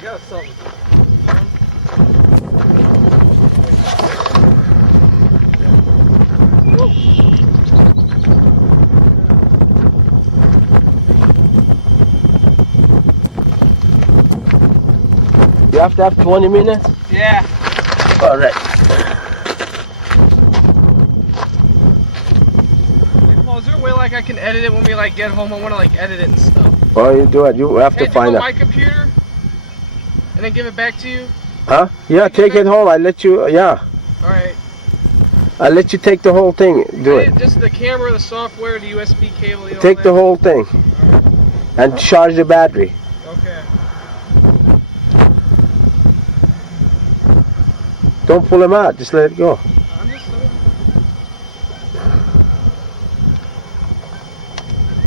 I got something. You have to have 20 minutes? Yeah. All right. Is there a way like I can edit it when we like get home? I want to like edit it and stuff. Well, you do it. You have to find it. out. My computer, and then give it back to you. Huh? Yeah, take it home. I let you. Yeah. All right. I'll let you take the whole thing. Do it. Just the camera, the software, the USB cable. You know, take the whole thing. Right. And charge the battery. Okay. Don't pull them out. Just let it go.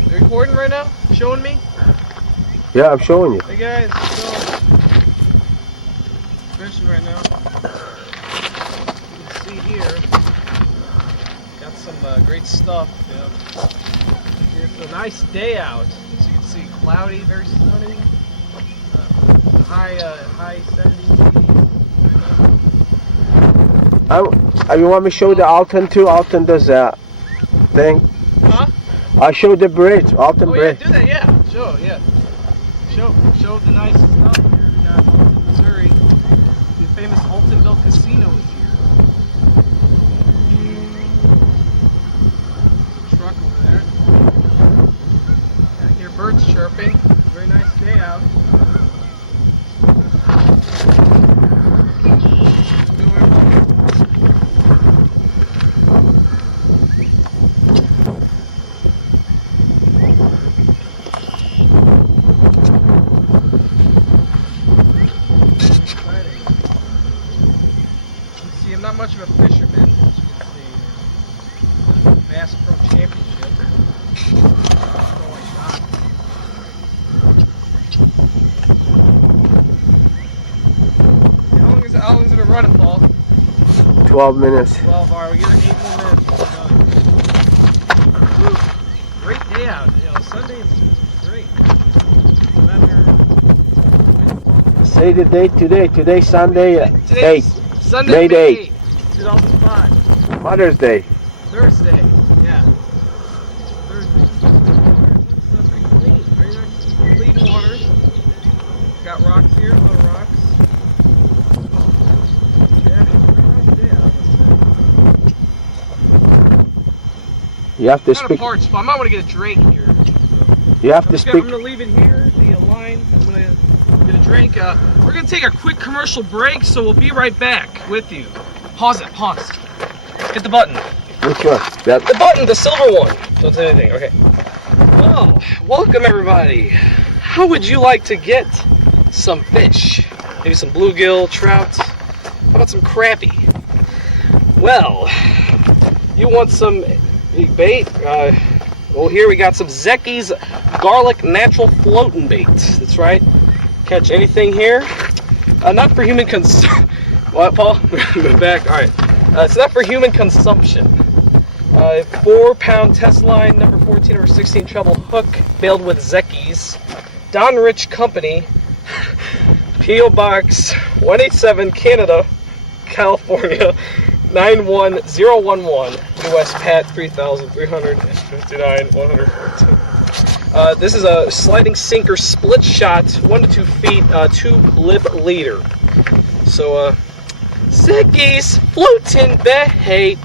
You're recording right now? Showing me? Yeah, I'm showing you. Hey guys, fishing right now. You can see here, got some great stuff. Yeah. It's a nice day out. As you can see, cloudy, very sunny. High 70s. You want me to show the Alton too? Alton does that thing. Huh? I showed the bridge, Alton Bridge. Yeah, do that, yeah. Show, yeah. Show the nice stuff here in Alton, Missouri. The famous Altonville Casino is here. Truck over there. I hear birds chirping. Very nice day out. I'm not much of a fisherman, as you can see. Bass Pro Championship. How long is it a running, Paul? 12 minutes. 12 hours. We get 8 more minutes. Woo. Great day out. You know, Sunday it's great. Say the date today. Today's Sunday. Today's Sunday, May 8th, 2005. Mother's Day. Thursday, yeah. Thursday. Looks pretty clean. Very nice, clean water. Got rocks here, a lot of rocks. Yeah, very nice day out. You have to Kind speak. of parched, but I might want to get a drink here. You have to speak. I'm going to leave it here, the line. I'm going to get a drink. We're going to take a quick commercial break, so we'll be right back with you. Pause it, pause. Hit the button. Which one? That. The button, the silver one. Don't say anything, okay. Well, welcome everybody. How would you like to get some fish? Maybe some bluegill, trout. How about some crappie? Well, you want some bait? Well, here we got some Zeki's garlic natural floating bait. That's right. Catch anything here. Not for human What, Paul? Move back. All right. It's not for human consumption. 4-pound test line, number 14 or 16 treble hook, bailed with Zeki's. Don Rich Company, P.O. Box 187, Canada, California 91011, U.S. Pat 3359 114. This is a sliding sinker split shot, 1 to 2 feet, 2 lib leader. So, Zeki's floating bait.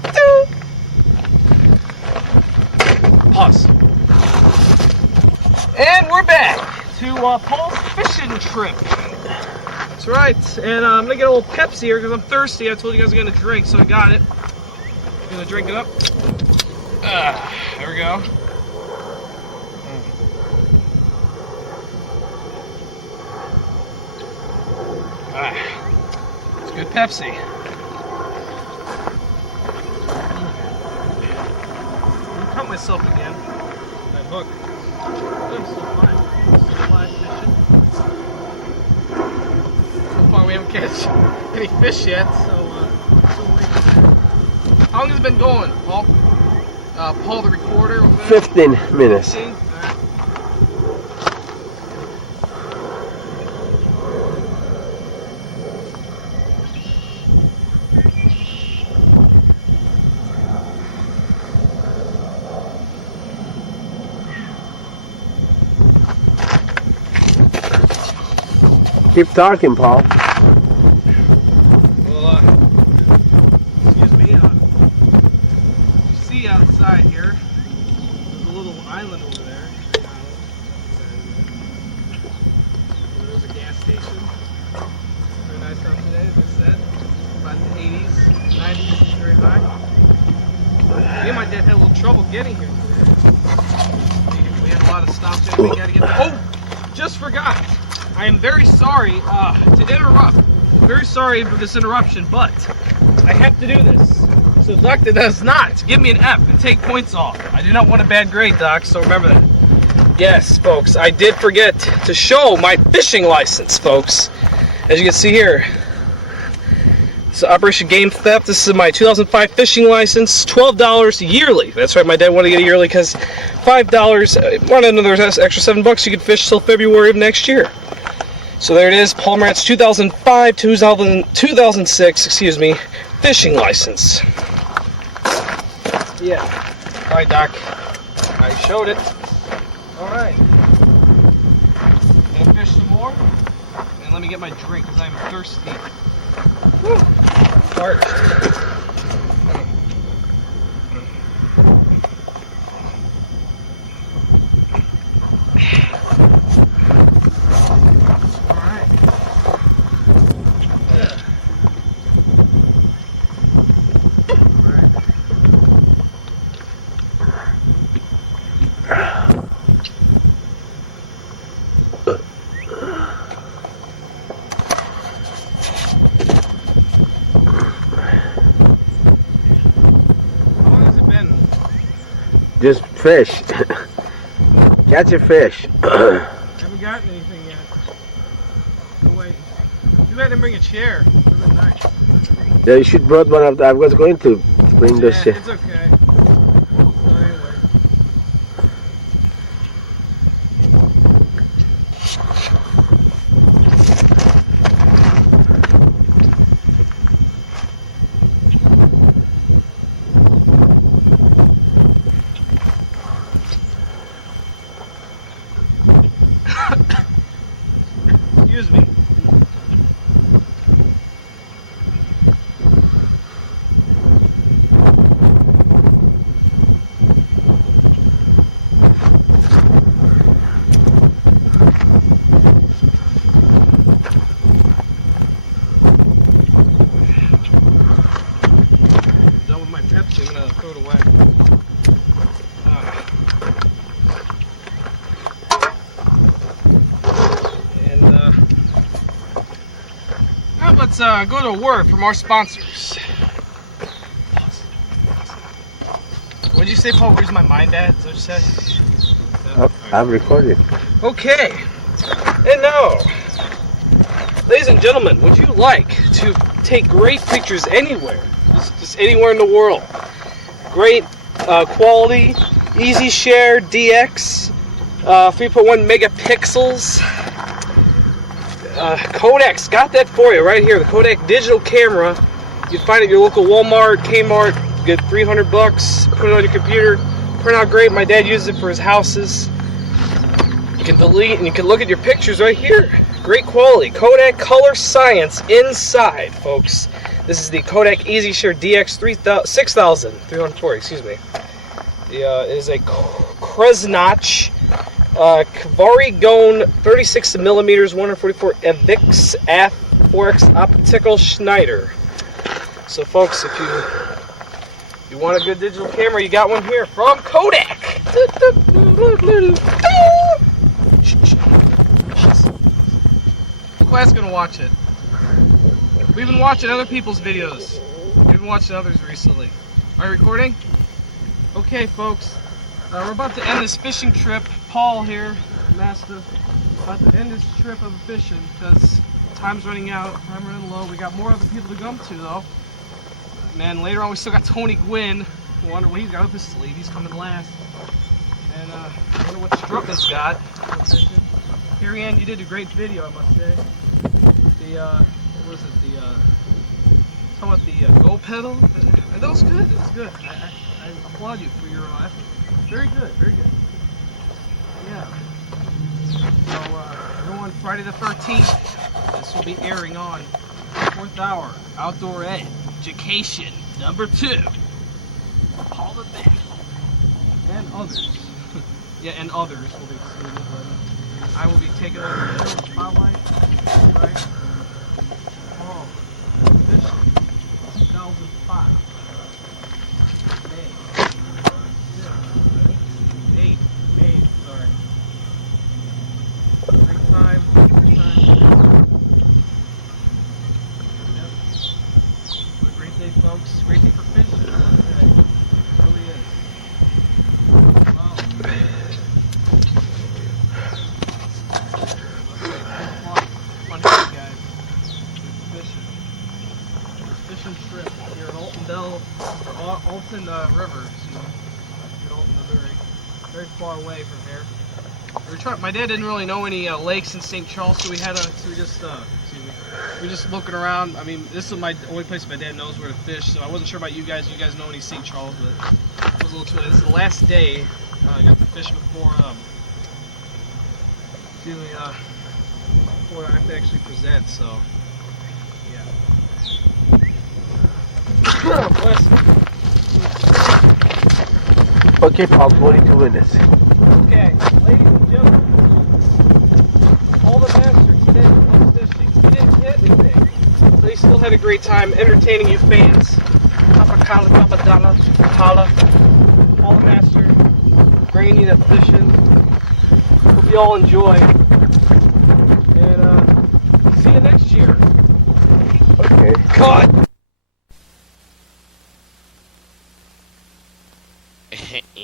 Pause. And we're back to Paul's fishing trip. That's right. And I'm gonna get a little Pepsi here because I'm thirsty. I told you guys I'm gonna drink, so I got it. I'm gonna drink it up. There we go. It's good Pepsi. I cut myself again. That hook. I'm still fine. Still fly fishing. So far we haven't catch any fish yet, so how long has it been going, Paul? Paul the recorder? 15 minutes. 15? Keep talking, Paul. Well, excuse me. You see outside here, there's a little island over there. There's a gas station. Very nice out today, as I said. About the 80s, 90s, very high. Me and my dad had a little trouble getting here today. We had a lot of stops in. We got to get. Oh, just forgot. I am very sorry to interrupt. Very sorry for this interruption, but I have to do this. So the doctor does not give me an F and take points off. I do not want a bad grade, Doc, so remember that. Yes, folks, I did forget to show my fishing license, folks. As you can see here, it's Operation Game Theft. This is my 2005 fishing license, $12 yearly. That's right, my dad wanted to get it yearly because $5, wanted another extra $7, you could fish till February of next year. So there it is, Paul Marant's 2006, excuse me, fishing license. Yeah. All right, Doc. I showed it. All right. Gonna fish some more, and let me get my drink because I'm thirsty. Woo. Parched. Just fish. Catch a fish. Haven't gotten anything yet. Still waiting. Too bad I didn't bring a chair. It would have been nice. Yeah, you should brought one of the, I was going to bring this chair. It's okay. So anyway. Excuse me. Done with my Pepsi, I'm gonna throw it away. Let's go to a word from our sponsors. What did you say, Paul? Where's my mind at? Is that what you said? Oh, I'm recording. Okay. And now, ladies and gentlemen, would you like to take great pictures anywhere? Just anywhere in the world. Great quality, easy share, DX, 3.1 megapixels. Kodak's got that for you right here. The Kodak digital camera. You can find it at your local Walmart, Kmart. You get $300. Put it on your computer. Print out great. My dad uses it for his houses. You can delete and you can look at your pictures right here. Great quality. Kodak Color Science inside, folks. This is the Kodak Easy Share DX 6340. Excuse me. It is a Kresnach. Varigone 36 millimeters 144 Evix F4X optical Schneider. So folks, if you want a good digital camera, you got one here from Kodak. Class gonna watch it. We've been watching other people's videos. We've been watching others recently. Are you recording? Okay, folks. We're about to end this fishing trip. Paul here, Master, about to end this trip of fishing because time's running out, time running low. We got more other people to come to though. Man, later on we still got Tony Gwynn. I wonder what he's got up his sleeve. He's coming last. And I wonder what Struppin's got. Carrie Ann, you did a great video, I must say. The what was it? Talking about the Go pedal. That was good. It was good. I applaud you for your effort. Very good. Very good. Yeah. So, go on Friday the 13th. this will be airing on 4th Hour Outdoor Education number 2. Haul it back. And others. Yeah, and others will be excluded, but I will be taking over the spotlight. Right? Oh, fishing 2005. Eight, sorry. Great time. Yep. What a great day, folks. Great day for fishing. Okay. It really is. Wow. Fun day, guys. Fishing. Fishing trip here at Alton River. Alton, Missouri. Very far away from here. My dad didn't really know any lakes in St. Charles, so we just looking around. I mean, this is my only place my dad knows where to fish, so I wasn't sure about you guys. You guys know any St. Charles, but it was a little too late. This is the last day. I got to fish before I have to actually present. So, yeah. Bless me. Okay, Paul, 22 minutes. Okay, ladies and gentlemen, all the masters didn't fishing. He didn't hit anything, but he still had a great time entertaining you fans. Tapakala, tapadala, tala. All the masters, graining and fishing. Hope you all enjoy. And see you next year. Okay. Cut!